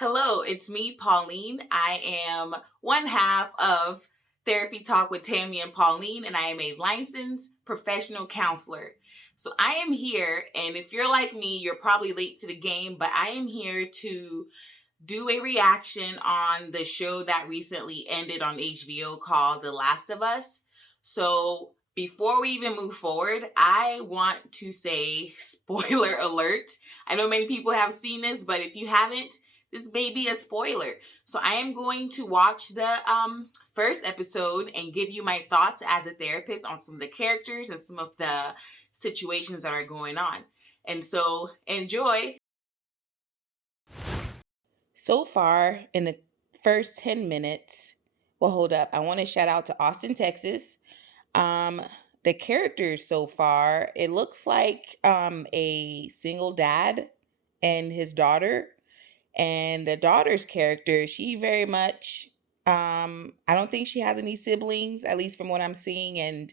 Hello, it's me, Pauline. I am one half of Therapy Talk with Tammy and Pauline, and I am a licensed professional counselor. So I am here, and if you're like me, you're probably late to the game, but I am here to do a reaction on the show that recently ended on HBO called The Last of Us. So before we even move forward, I want to say spoiler alert. I know many people have seen this, but if you haven't, this may be a spoiler. So I am going to watch the first episode and give you my thoughts as a therapist on some of the characters and some of the situations that are going on. And so enjoy. So far in the first 10 minutes, well, hold up. I want to shout out to Austin, Texas. Um, the characters so far, it looks like a single dad and his daughter. And the daughter's character, she very much, I don't think she has any siblings, at least from what I'm seeing. And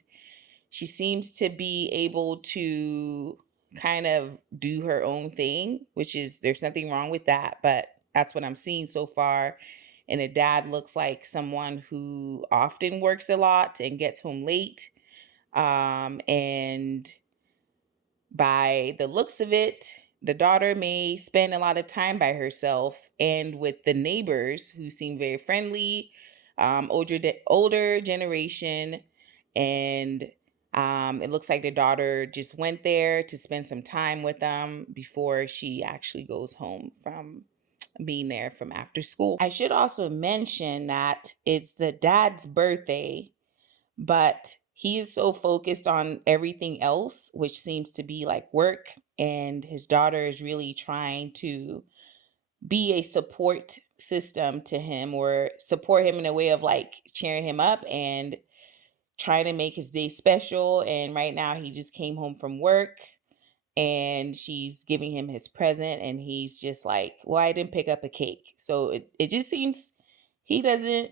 she seems to be able to kind of do her own thing, which is, there's nothing wrong with that. But that's what I'm seeing so far. And the dad looks like someone who often works a lot and gets home late. And by the looks of it, the daughter may spend a lot of time by herself and with the neighbors who seem very friendly, older generation. And it looks like the daughter just went there to spend some time with them before she actually goes home from being there from after school. I should also mention that it's the dad's birthday, but he is so focused on everything else, which seems to be like work. And his daughter is really trying to be a support system to him or support him in a way of like cheering him up and trying to make his day special. And right now, he just came home from work and she's giving him his present. And he's just like, well, I didn't pick up a cake. So it just seems he doesn't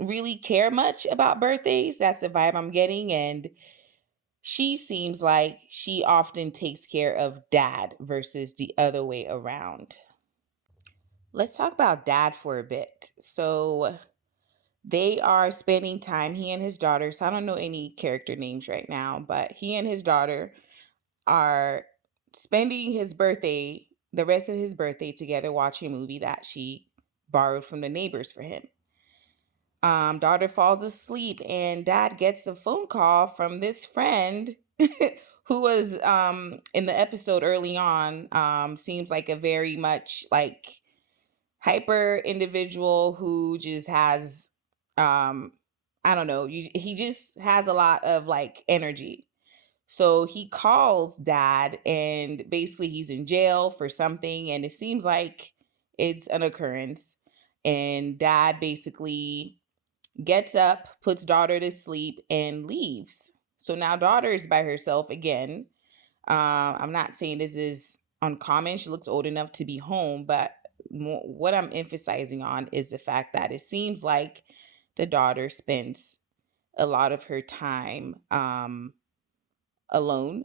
really care much about birthdays. That's the vibe I'm getting. And she seems like she often takes care of dad versus the other way around. Let's talk about dad for a bit. So they are spending time, he and his daughter. So I don't know any character names right now, but he and his daughter are spending his birthday, the rest of his birthday together, watching a movie that she borrowed from the neighbors for him. Daughter falls asleep and dad gets a phone call from this friend who was in the episode early on. Seems like a very much like hyper individual who just has I don't know, he just has a lot of like energy. So he calls dad and basically he's in jail for something and it seems like it's an occurrence. And dad basically gets up, puts daughter to sleep, and leaves. So now daughter is by herself again. I'm not saying this is uncommon. She looks old enough to be home, but what I'm emphasizing on is the fact that it seems like the daughter spends a lot of her time alone.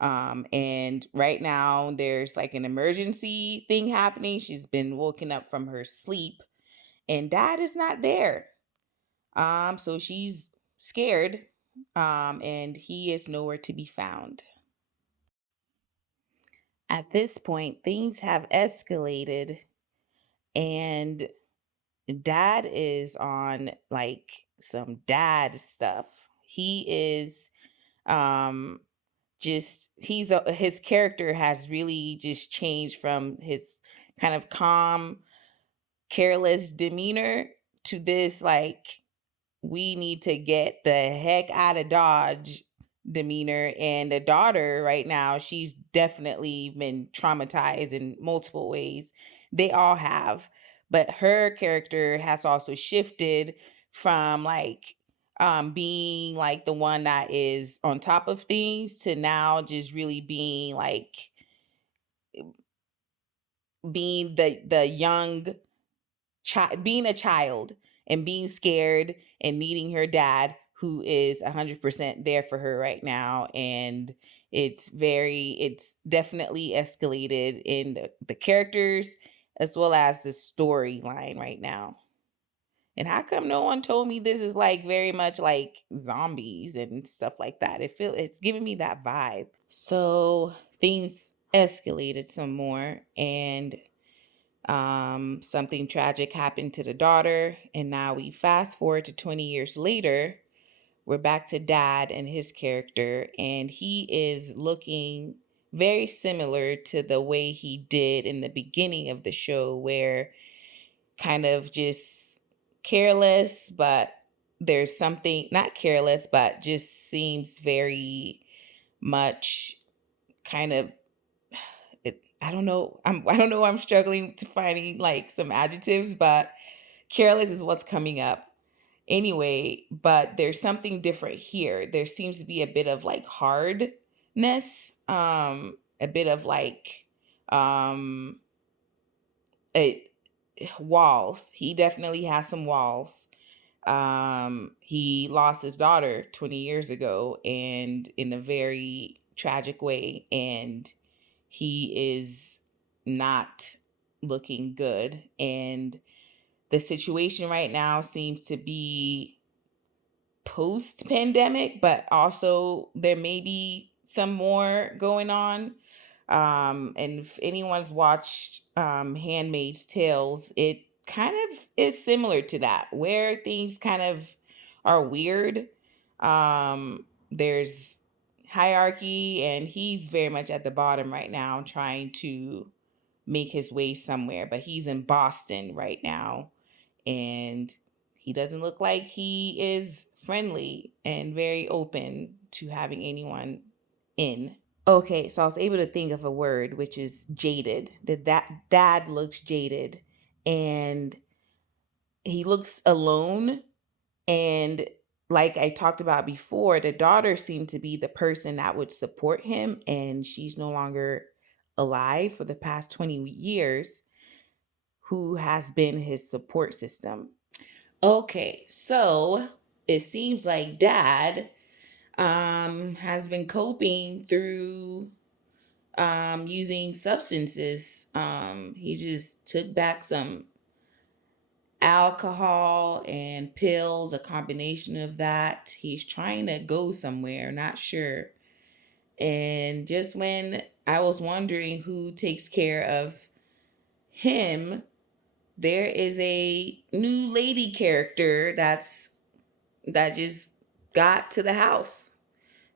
And right now there's like an emergency thing happening. She's been woken up from her sleep and dad is not there. So she's scared, and he is nowhere to be found. At this point, things have escalated, and dad is on like some dad stuff. He is um just his character has really just changed from his kind of calm, careless demeanor to this like we need to get the heck out of Dodge demeanor. And the daughter right now, she's definitely been traumatized in multiple ways. They all have. But her character has also shifted from like being like the one that is on top of things to now just really being like being the young child, being a child and being scared and needing her dad who is 100% there for her right now. And it's definitely escalated in the characters, as well as the storyline right now. And how come no one told me this is like very much like zombies and stuff like that? It's giving me that vibe. So things escalated some more, and something tragic happened to the daughter. And now we fast forward to 20 years later. We're back to dad and his character, and he is looking very similar to the way he did in the beginning of the show, where kind of just careless, but there's something not careless, but just seems very much kind of I don't know. I don't know. I'm struggling to finding like some adjectives, but careless is what's coming up. Anyway, but there's something different here. There seems to be a bit of like hardness, a bit of like um a, walls. He definitely has some walls. He lost his daughter 20 years ago, and in a very tragic way, and he is not looking good. And the situation right now seems to be post pandemic, but also there may be some more going on. And if anyone's watched Handmaid's Tales, it kind of is similar to that, where things kind of are weird. There's hierarchy, and he's very much at the bottom right now, trying to make his way somewhere. But he's in Boston right now, and he doesn't look like he is friendly and very open to having anyone in. Okay, so I was able to think of a word, which is jaded. That dad looks jaded, and he looks alone. And like I talked about before, the daughter seemed to be the person that would support him, and she's no longer alive for the past 20 years. Who has been his support system? Okay, so it seems like dad has been coping through using substances. He just took back some alcohol and pills, a combination of that. He's trying to go somewhere, not sure. And just when I was wondering who takes care of him, there is a new lady character that just got to the house.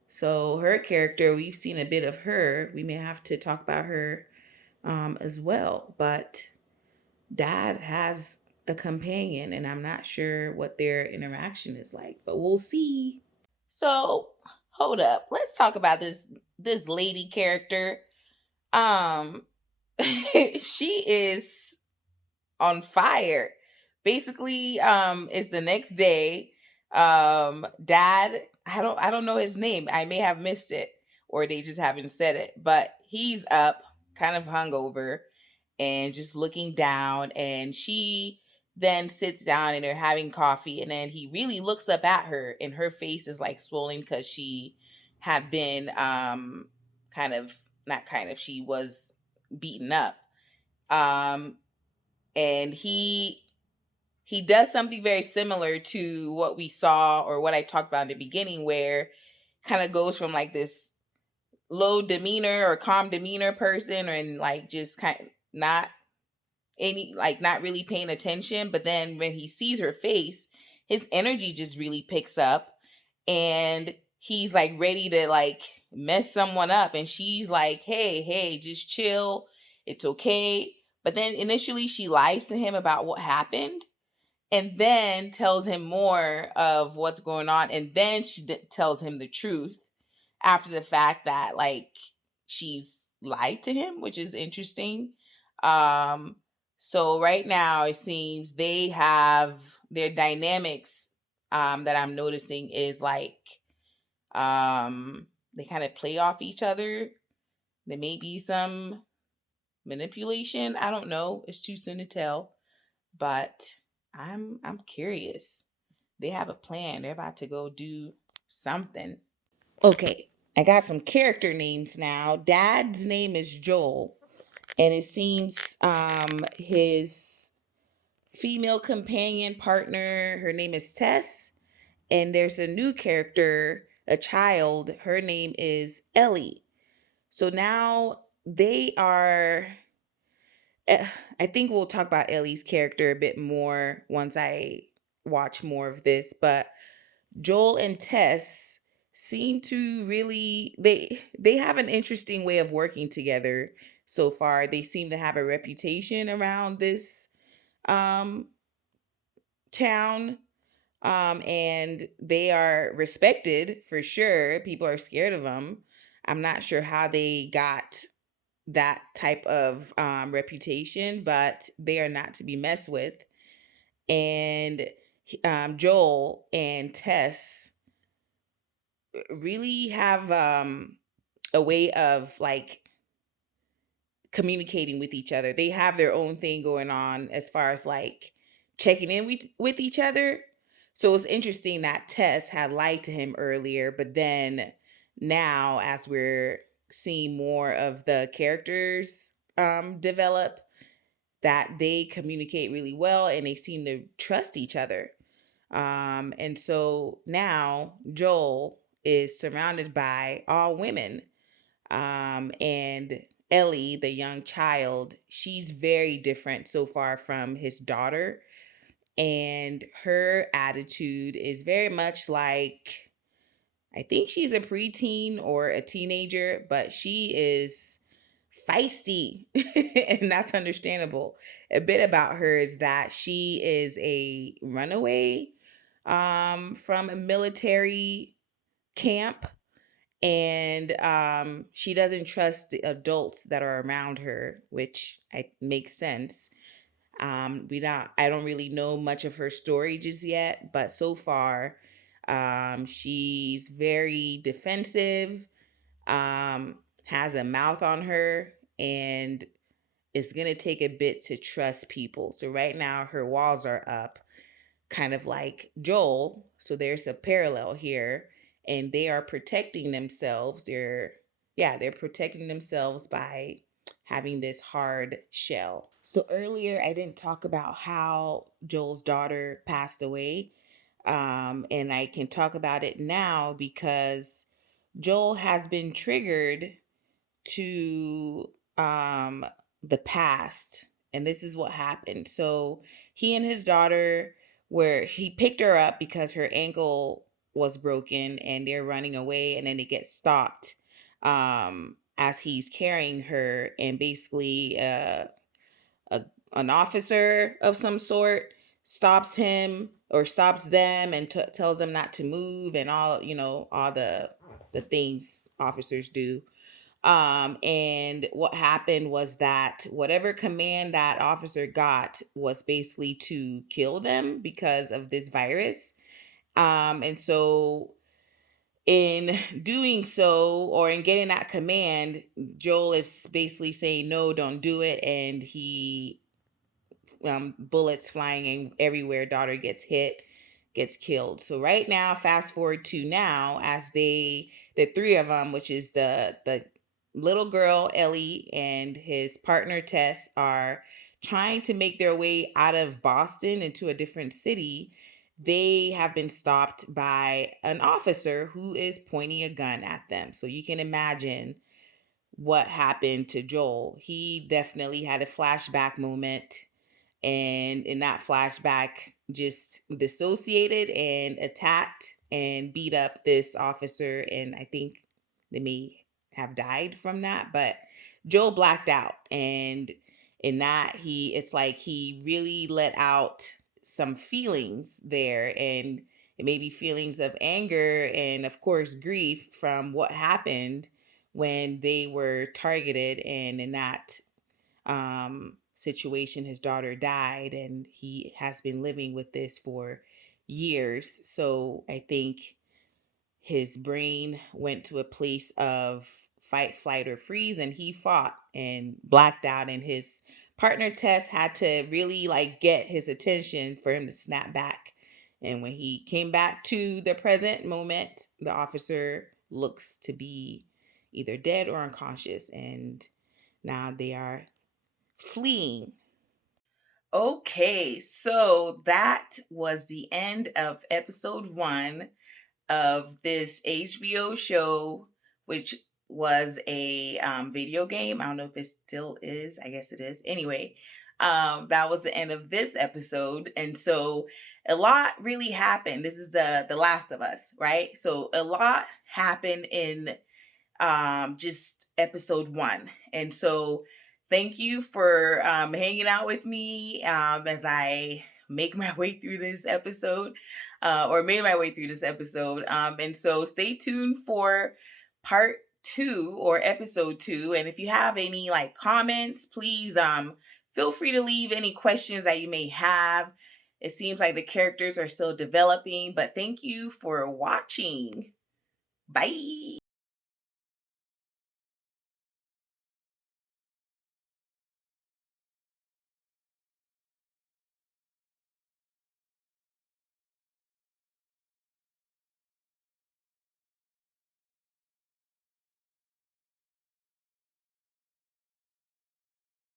So her character, we've seen a bit of her. We may have to talk about her as well. But dad has a companion, and I'm not sure what their interaction is like, but we'll see. So hold up, let's talk about this lady character. Um, she is on fire. Basically, it's the next day. Dad, I don't know his name. I may have missed it, or they just haven't said it, but he's up, kind of hungover, and just looking down, and she then sits down and they're having coffee, and then he really looks up at her, and her face is like swollen because she had been kind of not kind of she was beaten up. Um and he does something very similar to what we saw or what I talked about in the beginning, where kind of goes from like this low demeanor or calm demeanor person, and like just kind of not not really paying attention, but then when he sees her face, his energy just really picks up, and he's like ready to like mess someone up, and she's like, hey, just chill, it's okay. But then initially she lies to him about what happened, and then tells him more of what's going on, and then she tells him the truth after the fact that like she's lied to him, which is interesting. So right now it seems they have their dynamics, that I'm noticing is like they kind of play off each other. There may be some manipulation. I don't know. It's too soon to tell, but I'm curious. They have a plan. They're about to go do something. Okay, I got some character names now. Dad's name is Joel. And it seems his female companion partner, her name is Tess. And there's a new character, a child. Her name is Ellie. So now they are. I think we'll talk about Ellie's character a bit more once I watch more of this. But Joel and Tess seem to really they have an interesting way of working together so far. They seem to have a reputation around this um town, and they are respected for sure. People are scared of them. I'm not sure how they got that type of reputation, but they are not to be messed with. And Joel and Tess really have a way of like communicating with each other. They have their own thing going on as far as like checking in with each other. So it's interesting that Tess had lied to him earlier, but then now as we're seeing more of the characters develop, that they communicate really well and they seem to trust each other. And so now Joel is surrounded by all women. And Ellie, the young child, she's very different so far from his daughter. And her attitude is very much like, I think she's a preteen or a teenager, but she is feisty. And that's understandable. A bit about her is that she is a runaway from a military camp, and she doesn't trust the adults that are around her, which makes sense. I don't really know much of her story just yet, but so far, she's very defensive, has a mouth on her, and it's gonna take a bit to trust people. So right now, her walls are up, kind of like Joel. So there's a parallel here, and they are protecting themselves. They're protecting themselves by having this hard shell. So earlier I didn't talk about how Joel's daughter passed away. And I can talk about it now because Joel has been triggered to the past, and this is what happened. So he and his daughter were he picked her up because her ankle was broken and they're running away, and then they get stopped as he's carrying her, and basically a an officer of some sort stops him or stops them and tells them not to move, and all all the things officers do. And what happened was that whatever command that officer got was basically to kill them because of this virus. And so in doing so, or in getting that command, Joel is basically saying, no, don't do it. And he bullets flying everywhere. Daughter gets hit, gets killed. So right now, fast forward to now, as the three of them, which is the little girl Ellie and his partner Tess, are trying to make their way out of Boston into a different city. They have been stopped by an officer who is pointing a gun at them. So you can imagine what happened to Joel. He definitely had a flashback moment, and in that flashback just dissociated and attacked and beat up this officer, and I think they may have died from that. But Joe blacked out, and in that it's like he really let out some feelings there, and it may be feelings of anger and of course grief from what happened when they were targeted, and in that situation, his daughter died, and he has been living with this for years. So I think his brain went to a place of fight, flight, or freeze, and he fought and blacked out. And his partner Tess had to really like get his attention for him to snap back. And when he came back to the present moment, the officer looks to be either dead or unconscious, and now they are fleeing. Okay, so that was the end of episode 1 of this HBO show, which was a video game. I don't know if it still is. I guess it is. Anyway, that was the end of this episode, and so a lot really happened. This is the Last of Us, right? So a lot happened in just episode 1, and so thank you for hanging out with me as I make my way through this episode, or made my way through this episode. And so stay tuned for part 2 or episode 2. And if you have any like comments, please feel free to leave any questions that you may have. It seems like the characters are still developing, but thank you for watching. Bye.